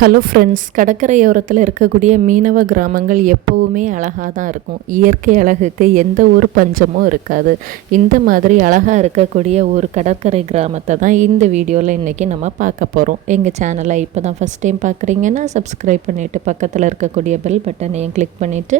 Hello friends கடற்கரையோரத்தில் இருக்கக்கூடிய மீனவ கிராமங்கள் எப்போவுமே அழகாக தான் இருக்கும். இயற்கை அழகுக்கு எந்த ஒரு பஞ்சமும் இருக்காது. இந்த மாதிரி அழகாக இருக்கக்கூடிய ஒரு கடற்கரை கிராமத்தை தான் இந்த வீடியோவில் இன்றைக்கி நம்ம பார்க்க போகிறோம் எங்கள் சேனலை இப்போ தான் ஃபஸ்ட் டைம் பார்க்குறீங்கன்னா சப்ஸ்கிரைப் பண்ணிவிட்டு பக்கத்தில் இருக்கக்கூடிய பெல் பட்டனையும் கிளிக் பண்ணிவிட்டு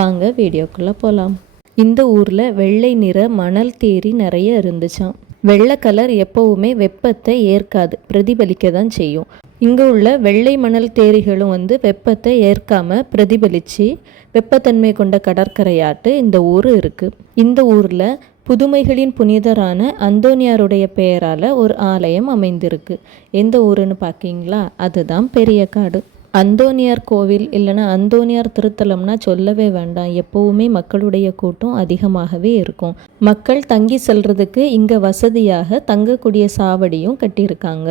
வாங்க வீடியோக்குள்ளே போகலாம் இந்த ஊரில் வெள்ளை நிற மணல் தேரி நிறைய இருந்துச்சாம். வெள்ளை கலர் எப்போவுமே வெப்பத்தை ஏற்காது பிரதிபலிக்க தான் செய்யும். இங்கே உள்ள வெள்ளை மணல் தேரிகளும் வந்து வெப்பத்தை ஏற்காமல் பிரதிபலித்து வெப்பத்தன்மை கொண்ட கடற்கரையாட்டு இந்த ஊர் இருக்குது இந்த ஊரில் புதுமைகளின் புனிதரான அந்தோனியாருடைய பெயரால் ஒரு ஆலயம் அமைந்திருக்கு. எந்த ஊருன்னு பார்க்கிங்களா அதுதான் பெரிய காடு. அந்தோனியார் கோவில் இல்லைன்னா அந்தோனியார் திருத்தலம்னா சொல்லவே வேண்டாம். எப்போவுமே மக்களுடைய கூட்டம் அதிகமாகவே இருக்கும். மக்கள் தங்கி செல்றதுக்கு இங்கே வசதியாக தங்கக்கூடிய சாவடியும் கட்டியிருக்காங்க.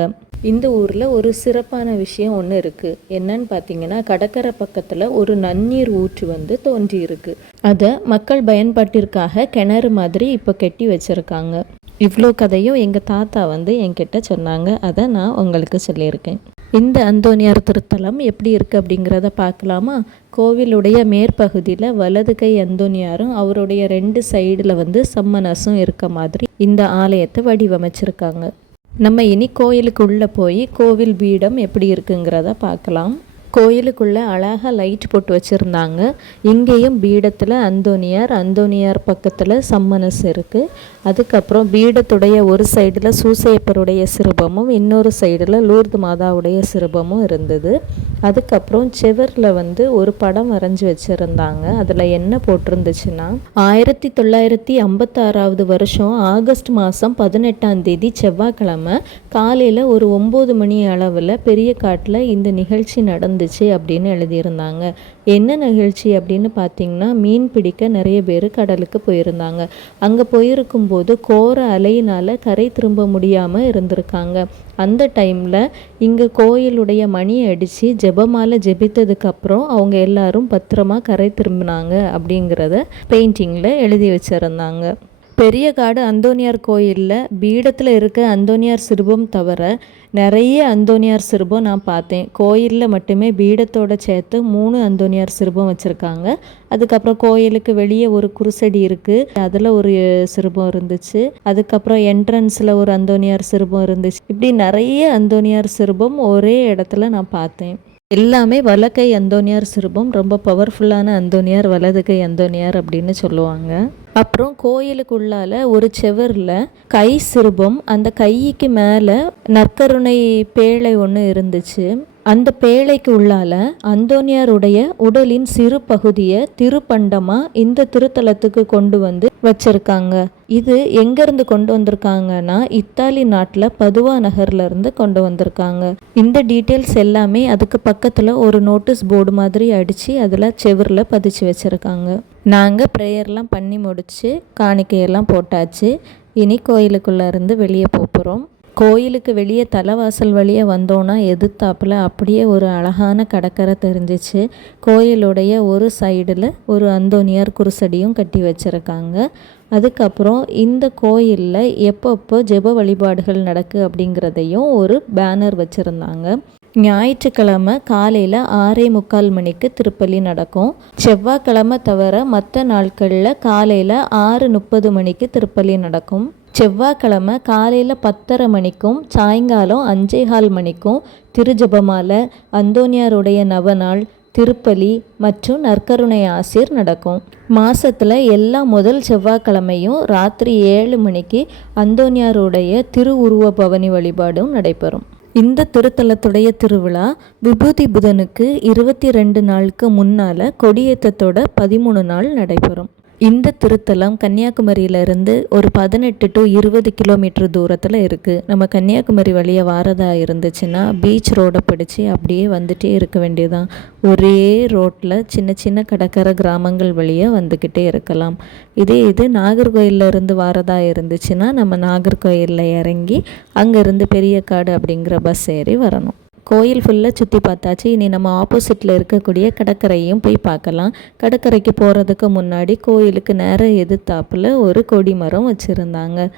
இந்த ஊரில் ஒரு சிறப்பான விஷயம் ஒன்று இருக்குது என்னன்னு பார்த்தீங்கன்னா கடற்கரை பக்கத்தில் ஒரு நன்னீர் ஊற்று வந்து தோன்றி இருக்கு அதை மக்கள் பயன்பாட்டிற்காக கிணறு மாதிரி இப்போ கட்டி வச்சுருக்காங்க. இவ்வளோ கதையும் எங்கள் தாத்தா வந்து என்கிட்ட சொன்னாங்க. அதை நான் உங்களுக்கு சொல்லியிருக்கேன். இந்த அந்தோனியார் திருத்தலம் எப்படி இருக்குது அப்படிங்கிறத பார்க்கலாமா? கோவிலுடைய மேற்பகுதியில் வலது கை அந்தோனியாரும் அவருடைய ரெண்டு சைடில் வந்து சம்மனஸும் இருக்க மாதிரி இந்த ஆலயத்தை வடிவமைச்சிருக்காங்க. நம்ம இனி கோயிலுக்கு உள்ளே போய் கோவில் பீடம் எப்படி இருக்குங்கிறத பார்க்கலாம். கோயிலுக்குள்ளே அழகாக லைட் போட்டு வச்சுருந்தாங்க. இங்கேயும் பீடத்தில் அந்தோனியார் அந்தோனியார் பக்கத்தில் சம்மனஸ் இருக்குது அதுக்கப்புறம் பீடத்துடைய ஒரு சைடில் சூசையப்பருடைய சிறுபமும் இன்னொரு சைடில் லூர்து மாதாவுடைய சிறுபமும் இருந்தது. அதுக்கப்புறம் செவரில் வந்து ஒரு படம் வரைஞ்சி வச்சுருந்தாங்க. அதில் என்ன போட்டிருந்துச்சுன்னா ஆயிரத்தி தொள்ளாயிரத்தி ஐம்பத்தாறாவது வருஷம் ஆகஸ்ட் மாதம் பதினெட்டாம் தேதி செவ்வாய்க்கிழமை காலையில் ஒரு ஒம்பது மணி அளவில் பெரிய காட்டில் இந்த நிகழ்ச்சி நடந்து நடந்துச்சு அப்படின்னு எழுதியிருந்தாங்க. என்ன நிகழ்ச்சி அப்படின்னு பார்த்தீங்கன்னா மீன் பிடிக்க நிறைய பேர் கடலுக்கு போயிருந்தாங்க. அங்கே போயிருக்கும்போது கோர அலையினால் கரை திரும்ப முடியாமல் இருந்திருக்காங்க. அந்த டைமில் இங்கே கோயிலுடைய மணி அடித்து ஜெபமால ஜெபித்ததுக்கப்புறம் அவங்க எல்லாரும் பத்திரமா கரை திரும்பினாங்க அப்படிங்கிறத பெயிண்டிங்கில் எழுதி வச்சுருந்தாங்க. பெரிய காடு அந்தோனியார் கோயிலில் பீடத்தில் இருக்க அந்தோனியார் சிறுபம் தவிர நிறைய அந்தோனியார் சிறுபம் நான் பார்த்தேன். கோயிலில் மட்டுமே பீடத்தோட சேர்த்து மூணு அந்தோனியார் சிறுபம் வச்சுருக்காங்க. அதுக்கப்புறம் கோயிலுக்கு வெளியே ஒரு குருசடி இருக்குது அதில் ஒரு சிறுபம் இருந்துச்சு. அதுக்கப்புறம் என்ட்ரன்ஸில் ஒரு அந்தோனியார் சிறுபம் இருந்துச்சு. இப்படி நிறைய அந்தோனியார் சிறுபம் ஒரே இடத்துல நான் பார்த்தேன். எல்லாமே வலக்கை அந்தோனியார் சிறுபம். ரொம்ப பவர்ஃபுல்லான அந்தோனியார் வலது கை அந்தோனியார் அப்படின்னு சொல்லுவாங்க. அப்புறம் கோயிலுக்குள்ளால ஒரு செவரில் கை சிறுபம். அந்த கைக்கு மேலே நற்கருணை பேழை ஒன்று இருந்துச்சு. அந்த பேழைக்கு உள்ளால அந்தோனியாருடைய உடலின் சிறு பகுதியை திருப்பண்டமாக இந்த திருத்தலத்துக்கு கொண்டு வந்து வச்சிருக்காங்க. இது எங்கேருந்து கொண்டு வந்திருக்காங்கன்னா இத்தாலி நாட்டில் பதுவா நகர்லேருந்து கொண்டு வந்திருக்காங்க. இந்த டீட்டெயில்ஸ் எல்லாமே அதுக்கு பக்கத்தில் ஒரு நோட்டீஸ் போர்டு மாதிரி அடித்து அதில் செவரில் பதிச்சு வச்சுருக்காங்க. நாங்கள் ப்ரேயர்லாம் பண்ணி முடித்து காணிக்கையெல்லாம் போட்டாச்சு. இனி கோயிலுக்குள்ளே இருந்து வெளியே போகிறோம் கோயிலுக்கு வெளியே தலைவாசல் வழியே வந்தோன்னா எதிர்த்தாப்பில் அப்படியே ஒரு அழகான கடற்கரை தெரிஞ்சிச்சு. கோயிலுடைய ஒரு சைடில் ஒரு அந்தோனியார் குருசடியும் கட்டி வச்சுருக்காங்க. அதுக்கப்புறம் இந்த கோயிலில் எப்பப்போ ஜெப வழிபாடுகள் நடக்கு அப்படிங்கிறதையும் ஒரு பேனர் வச்சுருந்தாங்க. ஞாயிற்றுக்கிழமை காலையில் ஆறே முக்கால் மணிக்கு திருப்பலி நடக்கும். செவ்வாய்க்கிழமை தவிர மற்ற நாட்களில் காலையில் ஆறு முப்பது மணிக்கு திருப்பலி நடக்கும். செவ்வாய்க்கிழமை காலையில் பத்தரை மணிக்கும் சாயங்காலம் அஞ்சேகால் மணிக்கும் திருஜபமால அந்தோனியாருடைய நவநாள் திருப்பலி மற்றும் நற்கருணை ஆசிர் நடக்கும். மாதத்தில் எல்லா முதல் செவ்வாய்க்கிழமையும் ராத்திரி ஏழு மணிக்கு அந்தோனியாருடைய திருவுருவ பவனி வழிபாடும் நடைபெறும். இந்த திருத்தலத்துடைய திருவிழா விபூதி புதனுக்கு இருபத்தி ரெண்டு நாளுக்கு முன்னால் கொடியேற்றத்தோட பதிமூணு நாள் நடைபெறும். இந்த திருத்தலம் கன்னியாகுமரியிலேருந்து ஒரு பதினெட்டு டு இருபது கிலோமீட்டர் தூரத்தில் இருக்குது நம்ம கன்னியாகுமரி வழியாக வாரதா இருந்துச்சுன்னா பீச் ரோடை பிடிச்சி அப்படியே வந்துட்டே இருக்க வேண்டியதான் ஒரே ரோட்டில் சின்ன சின்ன கடற்கரை கிராமங்கள் வழியாக வந்துக்கிட்டே இருக்கலாம். இதே இது நாகர்கோயிலில் இருந்து வாரதா இருந்துச்சுன்னா நம்ம நாகர்கோயிலில் இறங்கி அங்கேருந்து பெரிய காடு அப்படிங்கிற பஸ் ஏறி வரணும். கோயில் ஃபுல்லாக சுற்றி பார்த்தாச்சு. இனி நம்ம ஆப்போசிட்டில் இருக்கக்கூடிய கடற்கரையும் போய் பார்க்கலாம். கடற்கரைக்கு போகிறதுக்கு முன்னாடி கோயிலுக்கு நேர எதிர்த்தாப்பில் ஒரு கொடி மரம் வச்சுருந்தாங்க.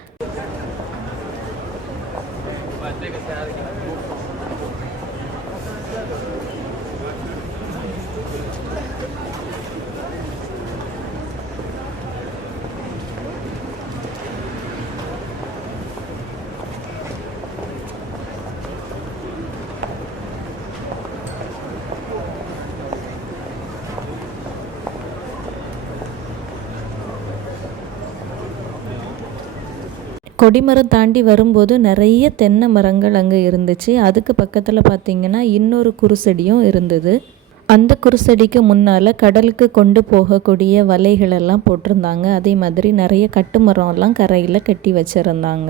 கொடிமரம் தாண்டி வரும்போது நிறைய தென்னை மரங்கள் அங்கே இருந்துச்சு. அதுக்கு பக்கத்தில் பார்த்திங்கன்னா இன்னொரு குருசெடியும் இருந்தது. அந்த குருசடிக்கு முன்னால் கடலுக்கு கொண்டு போகக்கூடிய வலைகளெல்லாம் போட்டிருந்தாங்க. அதே மாதிரி நிறைய கட்டுமரம்லாம் கரையில் கட்டி வச்சுருந்தாங்க.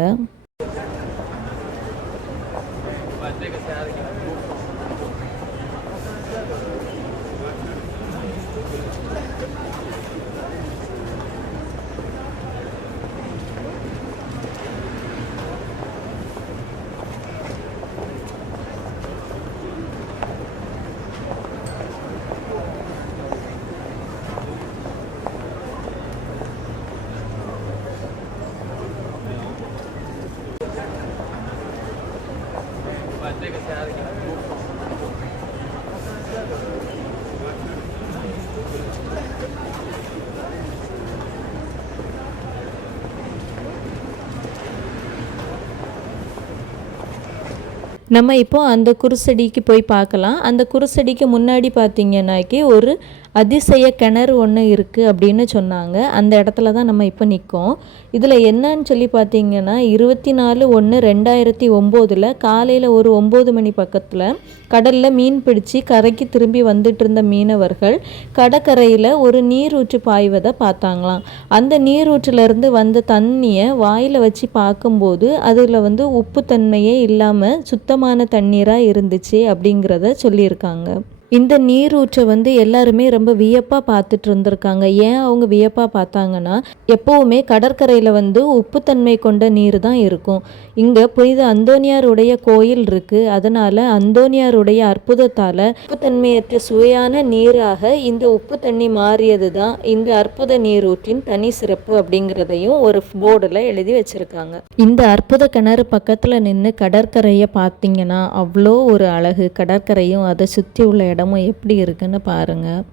நம்ம இப்போ அந்த குருசடிக்கு போய் பார்க்கலாம். அந்த குருசடிக்கு முன்னாடி பார்த்தீங்கன்னாக்கி ஒரு அதிசய கிணறு ஒன்று இருக்குது அப்படின்னு சொன்னாங்க. அந்த இடத்துல தான் நம்ம இப்போ நிற்கோம் இதில் என்னன்னு சொல்லி பார்த்தீங்கன்னா இருபத்தி நாலு ஒன்று ரெண்டாயிரத்தி ஒம்போதில் காலையில் ஒரு ஒம்பது மணி பக்கத்தில் கடலில் மீன் பிடிச்சி கரைக்கு திரும்பி வந்துட்டு இருந்த மீனவர்கள் கடற்கரையில் ஒரு நீரூற்று பாய்வதை பார்த்தாங்களாம். அந்த நீரூற்றிலிருந்து வந்த தண்ணியை வாயில் வச்சு பார்க்கும்போது அதில் வந்து உப்புத்தன்மையே இல்லாமல் சுத்தமான தண்ணீராக இருந்துச்சு அப்படிங்கிறத சொல்லியிருக்காங்க. இந்த நீரூற்றை வந்து எல்லாருமே ரொம்ப வியப்பாக பார்த்துட்டு இருந்திருக்காங்க. ஏன் அவங்க வியப்பாக பார்த்தாங்கன்னா எப்போவுமே கடற்கரையில் வந்து உப்புத்தன்மை கொண்ட நீர் தான் இருக்கும். இங்கே புனித அந்தோனியாருடைய கோயில் இருக்குது அதனால் அந்தோனியாருடைய அற்புதத்தால் உப்புத்தன்மையற்ற சுவையான நீராக இந்த உப்பு தண்ணி மாறியது தான் இந்த அற்புத நீரூற்றின் தனி சிறப்பு அப்படிங்கிறதையும் ஒரு போர்டில் எழுதி வச்சுருக்காங்க. இந்த அற்புத கிணறு பக்கத்தில் நின்று கடற்கரையை பார்த்தீங்கன்னா அவ்வளோ ஒரு அழகு. கடற்கரையும் அதை சுற்றி உள்ள இடம் இடமும் எப்படி இருக்குன்னு பாருங்கள்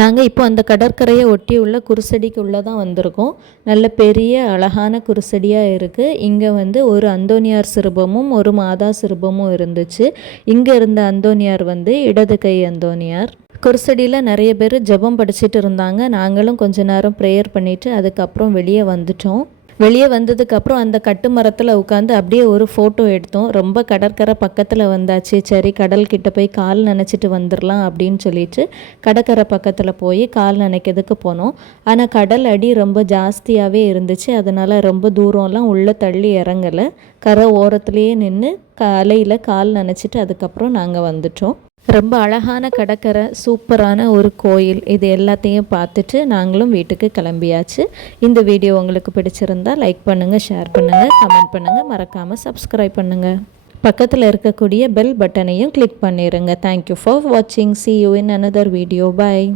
நாங்கள் இப்போ அந்த கடற்கரையை ஒட்டி உள்ள குருசடிக்கு உள்ளே தான் வந்திருக்கோம். நல்ல பெரிய அழகான குருசடியாக இருக்குது இங்கே வந்து ஒரு அந்தோனியார் சிறுபமும் ஒரு மாதா சிறுபமும் இருந்துச்சு. இங்கே இருந்த அந்தோனியார் வந்து இடது கை அந்தோனியார். குருசடியில் நிறைய பேர் ஜபம் படிச்சுட்டு இருந்தாங்க. நாங்களும் கொஞ்ச நேரம் ப்ரேயர் பண்ணிவிட்டு அதுக்கப்புறம் வெளியே வந்துட்டோம். வெளியே வந்ததுக்கப்புறம் அந்த கட்டு மரத்தில் உட்காந்து அப்படியே ஒரு ஃபோட்டோ எடுத்தோம். ரொம்ப கடற்கரை பக்கத்தில் வந்தாச்சு. சரி கடல் கிட்ட போய் கால் நினச்சிட்டு வந்துடலாம் அப்படின்னு சொல்லிட்டு கடற்கரை பக்கத்தில் போய் கால் நினைக்கிறதுக்கு போனோம். ஆனால் கடல் அடி ரொம்ப ஜாஸ்தியாகவே இருந்துச்சு. அதனால் ரொம்ப தூரம்லாம் உள்ளே தள்ளி இறங்கலை. கரை ஓரத்துலேயே நின்று கலையில் அலையில் கால் நினச்சிட்டு அதுக்கப்புறம் நாங்கள் வந்துட்டோம். ரொம்ப அழகான கடற்கரை சூப்பரான ஒரு கோயில். இது எல்லாத்தையும் பார்த்துட்டு நாங்களும் வீட்டுக்கு கிளம்பியாச்சு. இந்த வீடியோ உங்களுக்கு பிடிச்சிருந்தா லைக் பண்ணுங்கள் ஷேர் பண்ணுங்கள் கமெண்ட் பண்ணுங்கள் மறக்காமல் சப்ஸ்கிரைப் பண்ணுங்கள் பக்கத்தில் இருக்கக்கூடிய பெல் பட்டனையும் கிளிக் பண்ணிடுங்க தேங்க்யூ ஃபார் வாட்சிங் see you in another video bye